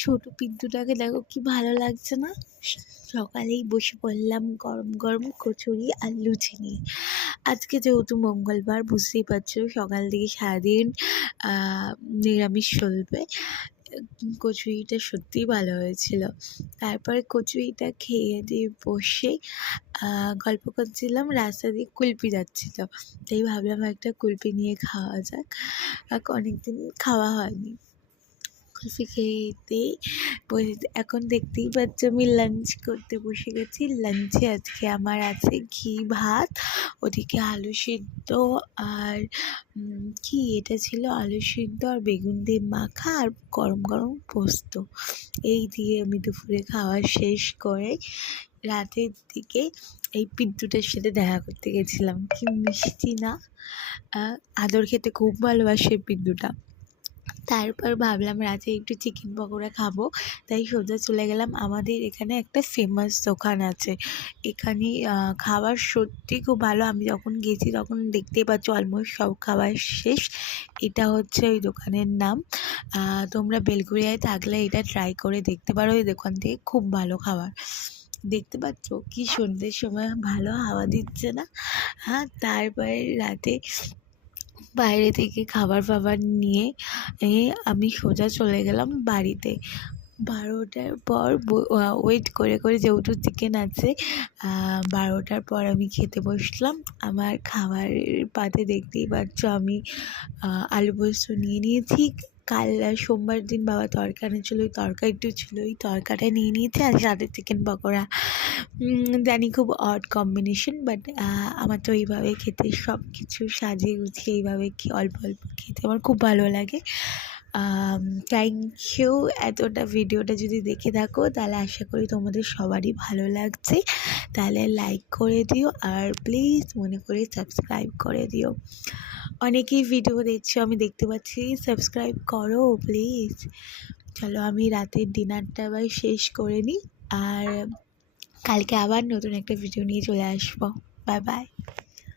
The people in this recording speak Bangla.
ছোট পিন্টুটাকে দেখো কি ভালো লাগছে না? সকালেই বসে পড়লাম গরম গরম কচুরি আর লুচি নিয়ে। আজকে যেহেতু মঙ্গলবার, বুঝতেই পারছো সকাল থেকে সারাদিন নিরামিষ চলবে। কচুরিটা সত্যিই ভালো হয়েছিল। তারপরে কচুরিটা খেয়ে দিয়ে বসে গল্প করছিলাম, রাস্তা দিয়ে কুলপি যাচ্ছিল, তাই ভাবলাম একটা কুলপি নিয়ে খাওয়া যাক, অনেকদিন খাওয়া হয়নি। কুলফি খেতেই এখন দেখতেই পাচ্ছ আমি লাঞ্চ করতে বসে গেছি। লাঞ্চে আজকে আমার আছে ঘি ভাত, ওদিকে আলু সিদ্ধ আর কি এটা ছিল, আলু সিদ্ধ আর বেগুন দিয়ে মাখা আর গরম গরম পোস্ত। এই দিয়ে আমি দুপুরে খাওয়া শেষ করে রাতের দিকে এই পিন্টুটার সাথে দেখা করতে গেছিলাম। কি মিষ্টি না! আদর খেতে খুব ভালোবাসে পিন্টুটা। তারপর ভাবলাম রাতে একটু চিকেন পকোড়া খাবো, তাই সোজা চলে গেলাম। আমাদের এখানে একটা ফেমাস দোকান আছে, এখানে খাবার সত্যি খুব ভালো। আমি যখন গেছি তখন দেখতেই পাচ্ছ অলমোস্ট সব খাবার শেষ। এটা হচ্ছে ওই দোকানের নাম। তোমরা বেলঘরিয়ায় থাকলে এটা ট্রাই করে দেখতে পারো। ওই দোকান থেকে খুব ভালো খাবার। দেখতে পাচ্ছ কি সন্ধ্যের সময় ভালো হাওয়া দিচ্ছে না? তারপরে রাতে বাইরে থেকে খাবার ফাবার নিয়ে আমি সোজা চলে গেলাম বাড়িতে। 12টার পর ওয়েট করে যেহেতু চিকেন আছে, 12টার পর আমি খেতে বসলাম। আমার খাবারের পাতে দেখতেই পাচ্ছ আমি আলু পোস্ত নিয়ে নিয়েছি। কাল সোমবার দিন বাবা তরকা এনেছিলো, ওই তরকারিটা ছিল, ওই তরকাটা নিয়ে নিয়েছি আর সাথে চিকেন পকোড়া। জানি খুব অড কম্বিনেশন, বাট আমার তো এইভাবে খেতে, সব কিছু সাজিয়ে গুছিয়ে এইভাবে অল্প অল্প খেতে আমার খুব ভালো লাগে। Thank you. এতটা ভিডিওটা যদি দেখে থাকো তাহলে আশা করি তোমাদের সবারই ভালো লাগছে। তাহলে লাইক করে দিও আর প্লিজ মনে করে সাবস্ক্রাইব করে দিও। অনেকেই ভিডিও দেখছো আমি দেখতে পাচ্ছি, সাবস্ক্রাইব করো প্লিজ। চলো আমি রাতের ডিনারটা আবার শেষ করে নিই, আর কালকে আবার নতুন একটা ভিডিও নিয়ে চলে আসবো। Bye bye.